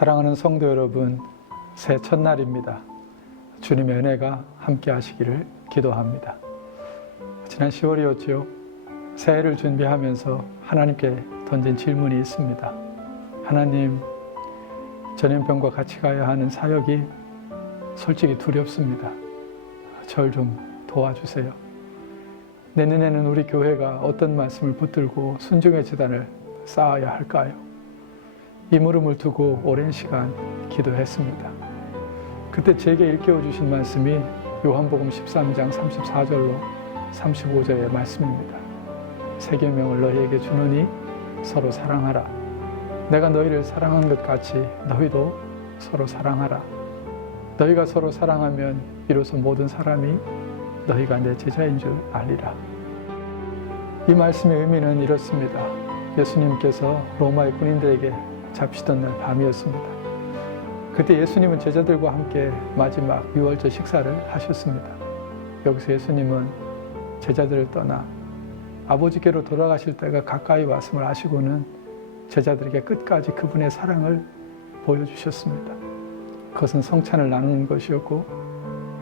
사랑하는 성도 여러분, 새 첫날입니다. 주님의 은혜가 함께 하시기를 기도합니다. 지난 10월이었죠. 새해를 준비하면서 하나님께 던진 질문이 있습니다. 하나님, 전염병과 같이 가야 하는 사역이 솔직히 두렵습니다. 절 좀 도와주세요. 내년에는 우리 교회가 어떤 말씀을 붙들고 순종의 재단을 쌓아야 할까요? 이 물음을 두고 오랜 시간 기도했습니다. 그때 제게 일깨워 주신 말씀이 요한복음 13장 34절로 35절의 말씀입니다. 세 계명을 너희에게 주노니 서로 사랑하라. 내가 너희를 사랑한 것 같이 너희도 서로 사랑하라. 너희가 서로 사랑하면 이로써 모든 사람이 너희가 내 제자인 줄 알리라. 이 말씀의 의미는 이렇습니다. 예수님께서 로마의 군인들에게 잡히던 날 밤이었습니다. 그때 예수님은 제자들과 함께 마지막 유월절 식사를 하셨습니다. 여기서 예수님은 제자들을 떠나 아버지께로 돌아가실 때가 가까이 왔음을 아시고는 제자들에게 끝까지 그분의 사랑을 보여주셨습니다. 그것은 성찬을 나누는 것이었고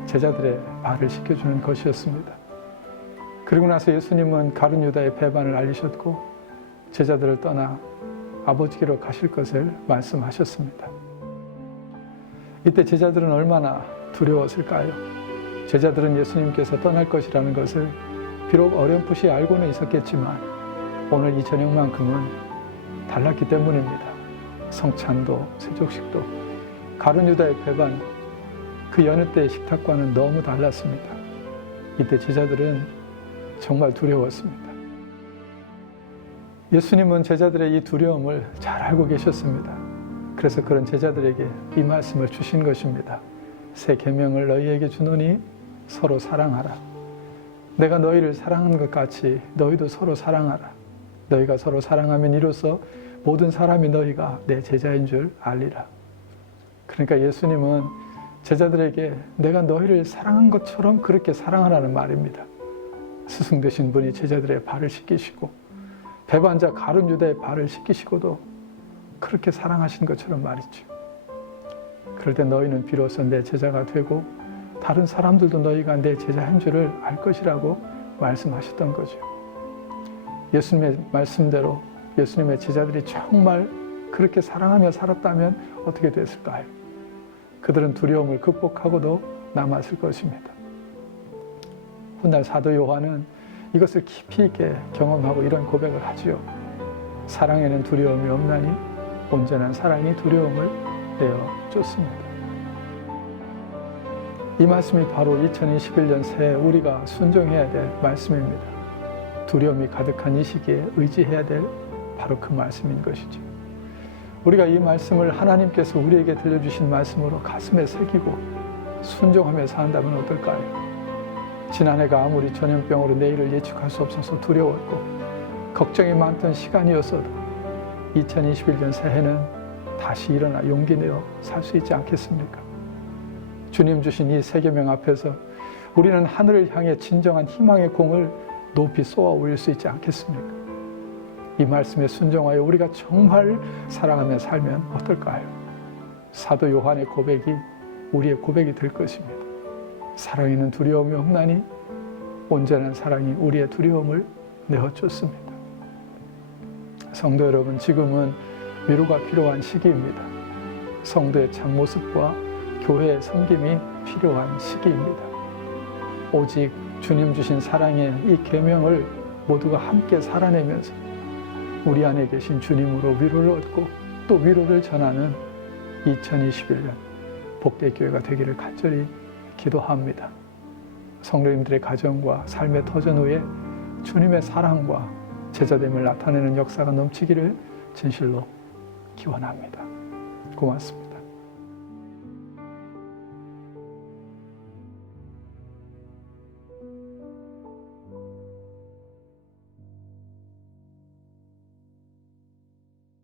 제자들의 발을 씻겨주는 것이었습니다. 그리고 나서 예수님은 가룟 유다의 배반을 알리셨고 제자들을 떠나 아버지께로 가실 것을 말씀하셨습니다. 이때 제자들은 얼마나 두려웠을까요? 제자들은 예수님께서 떠날 것이라는 것을 비록 어렴풋이 알고는 있었겠지만 오늘 이 저녁만큼은 달랐기 때문입니다. 성찬도 세족식도 가룟 유다의 배반 그 여느 때의 식탁과는 너무 달랐습니다. 이때 제자들은 정말 두려웠습니다. 예수님은 제자들의 이 두려움을 잘 알고 계셨습니다. 그래서 그런 제자들에게 이 말씀을 주신 것입니다. 새 계명을 너희에게 주노니 서로 사랑하라. 내가 너희를 사랑한 것 같이 너희도 서로 사랑하라. 너희가 서로 사랑하면 이로써 모든 사람이 너희가 내 제자인 줄 알리라. 그러니까 예수님은 제자들에게 내가 너희를 사랑한 것처럼 그렇게 사랑하라는 말입니다. 스승 되신 분이 제자들의 발을 씻기시고 배반자 가룟 유다의 발을 씻기시고도 그렇게 사랑하신 것처럼 말이죠. 그럴 때 너희는 비로소 내 제자가 되고 다른 사람들도 너희가 내 제자인 줄을 알 것이라고 말씀하셨던 거죠. 예수님의 말씀대로 예수님의 제자들이 정말 그렇게 사랑하며 살았다면 어떻게 됐을까요? 그들은 두려움을 극복하고도 남았을 것입니다. 훗날 사도 요한은 이것을 깊이 있게 경험하고 이런 고백을 하지요. 사랑에는 두려움이 없나니 온전한 사랑이 두려움을 내어 쫓습니다. 이 말씀이 바로 2021년 새해 우리가 순종해야 될 말씀입니다. 두려움이 가득한 이 시기에 의지해야 될 바로 그 말씀인 것이죠. 우리가 이 말씀을 하나님께서 우리에게 들려주신 말씀으로 가슴에 새기고 순종하며 산다면 어떨까요? 지난해가 아무리 전염병으로 내일을 예측할 수 없어서 두려웠고 걱정이 많던 시간이었어도 2021년 새해는 다시 일어나 용기 내어 살 수 있지 않겠습니까? 주님 주신 이 세계명 앞에서 우리는 하늘을 향해 진정한 희망의 공을 높이 쏘아 올릴 수 있지 않겠습니까? 이 말씀에 순종하여 우리가 정말 사랑하며 살면 어떨까요? 사도 요한의 고백이 우리의 고백이 될 것입니다. 사랑에는 두려움이 없나니 온전한 사랑이 우리의 두려움을 내어 쫓습니다. 성도 여러분, 지금은 위로가 필요한 시기입니다. 성도의 참모습과 교회의 섬김이 필요한 시기입니다. 오직 주님 주신 사랑의 이 계명을 모두가 함께 살아내면서 우리 안에 계신 주님으로 위로를 얻고 또 위로를 전하는 2021년 복대 교회가 되기를 간절히 기도합니다. 성도님들의 가정과 삶의 터전 위에 주님의 사랑과 제자됨을 나타내는 역사가 넘치기를 진실로 기원합니다. 고맙습니다.